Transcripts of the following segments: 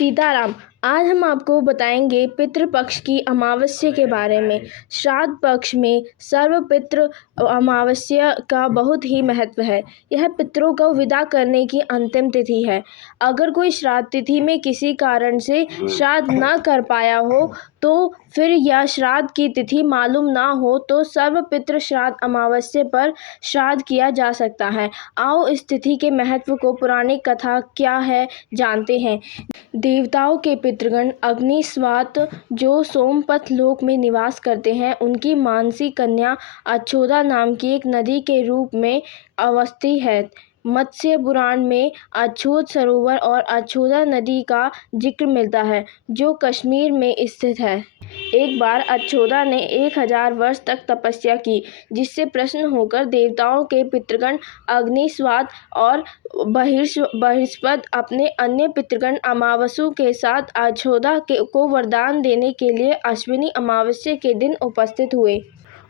सीताराम। आज हम आपको बताएंगे पितृपक्ष की अमावस्या के बारे में। श्राद्ध पक्ष में सर्वपितृ अमावस्या का बहुत ही महत्व है। यह पितरों को विदा करने की अंतिम तिथि है। अगर कोई श्राद्ध तिथि में किसी कारण से श्राद्ध न कर पाया हो तो फिर या श्राद्ध की तिथि मालूम ना हो तो सर्वपितृ श्राद्ध अमावस्या पर श्राद्ध किया जा सकता है। आओ इस तिथि के महत्व को पौराणिक कथा क्या है जानते हैं। देवताओं के पितृगण अग्निस्वात जो सोमपथ लोक में निवास करते हैं, उनकी मानसी कन्या अछोदा नाम की एक नदी के रूप में अवस्थित है। मत्स्य पुराण में अछोद सरोवर और अछोदा नदी का जिक्र मिलता है, जो कश्मीर में स्थित है। एक बार अछोदा ने 1000 वर्ष तक तपस्या की, जिससे प्रसन्न होकर देवताओं के पितृगण अग्निस्वात और बृहस्पति अपने अन्य पितृगण अमावसु के साथ अछोदा को वरदान देने के लिए अश्विनी अमावस्या के दिन उपस्थित हुए।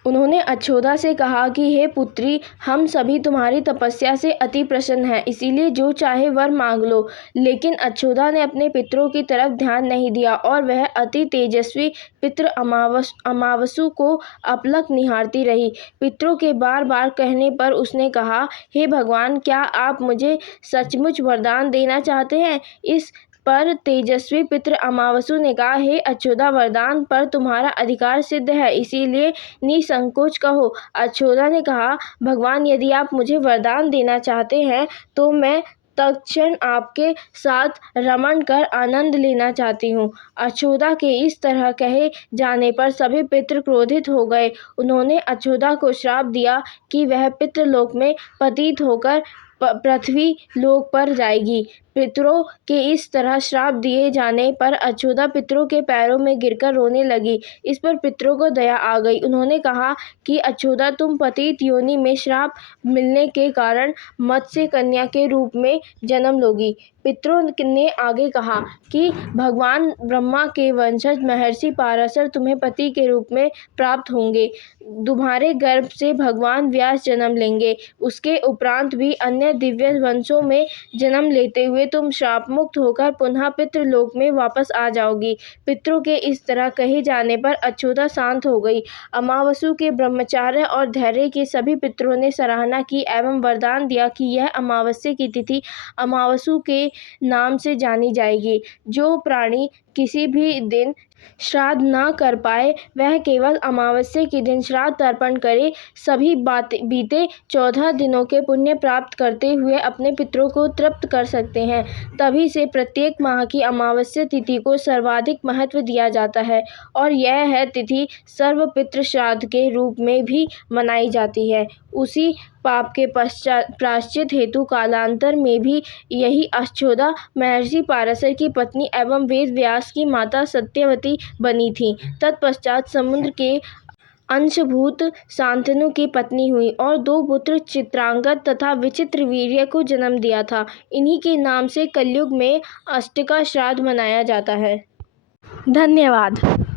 उन्होंने अछोदा से कहा कि हे पुत्री, हम सभी तुम्हारी तपस्या से अति प्रसन्न हैं, इसीलिए जो चाहे वर मांग लो। लेकिन अछोदा ने अपने पितरों की तरफ ध्यान नहीं दिया और वह अति तेजस्वी पितृ अमावसु को अपलक निहारती रही। पितरों के बार बार कहने पर उसने कहा, हे भगवान, क्या आप मुझे सचमुच वरदान देना चाहते हैं? इस पर तेजस्वी पितृ अमावसु ने कहा, हे अछोदा, वरदान पर तुम्हारा अधिकार सिद्ध है, इसीलिए निसंकोच कहो। अछोदा ने कहा, भगवान, यदि आप मुझे वरदान देना चाहते हैं तो मैं तत्क्षण आपके साथ रमण कर आनंद लेना चाहती हूँ। अछोदा के इस तरह कहे जाने पर सभी पितृ क्रोधित हो गए। उन्होंने अछोदा को श्राप दिया कि वह पितृलोक में पतित होकर पृथ्वी लोक पर जाएगी। पितरों के इस तरह श्राप दिए जाने पर अछोदा पितरों के पैरों में गिरकर रोने लगी। इस पर पितरों को दया आ गई। उन्होंने कहा कि अछोदा, तुम पतित योनि में श्राप मिलने के कारण मत्स्य कन्या के रूप में जन्म लोगी। पितरों ने आगे कहा कि भगवान ब्रह्मा के वंशज महर्षि पाराशर तुम्हें पति के रूप में प्राप्त होंगे। तुम्हारे गर्भ से भगवान व्यास जन्म लेंगे। उसके उपरांत भी अन्य दिव्य वंशों में जन्म लेते हुए तुम श्राप मुक्त होकर पुनः पितृलोक में वापस आ जाओगी। पितरों के इस तरह कहे जाने पर अछोदा शांत हो गई। अमावसु के ब्रह्मचार्य और धैर्य के सभी पितरों ने सराहना की एवं वरदान दिया कि यह अमावस्या की तिथि अमावसु के नाम से जानी जाएगी। जो प्राणी किसी भी दिन श्राद्ध न कर पाए, वह केवल अमावस्या के दिन श्राद्ध तर्पण करे। सभी बीते 14 दिनों के पुण्य प्राप्त करते हुए अपने पितरों को तृप्त कर सकते हैं। तभी से प्रत्येक माह की अमावस्या तिथि को सर्वाधिक महत्व दिया जाता है और यह तिथि सर्वपितृ श्राद्ध के रूप में भी मनाई जाती है। उसी पाप के प्रायश्चित हेतु कालांतर में भी यही अछोदा महर्षि पाराशर की पत्नी एवं वेद व्यास की माता सत्यवती बनी थी। तत्पश्चात समुद्र के अंशभूत शांतनु की पत्नी हुई और 2 पुत्र चित्रांगद तथा विचित्रवीर्य को जन्म दिया था। इन्हीं के नाम से कलयुग में अष्टका श्राद्ध मनाया जाता है। धन्यवाद।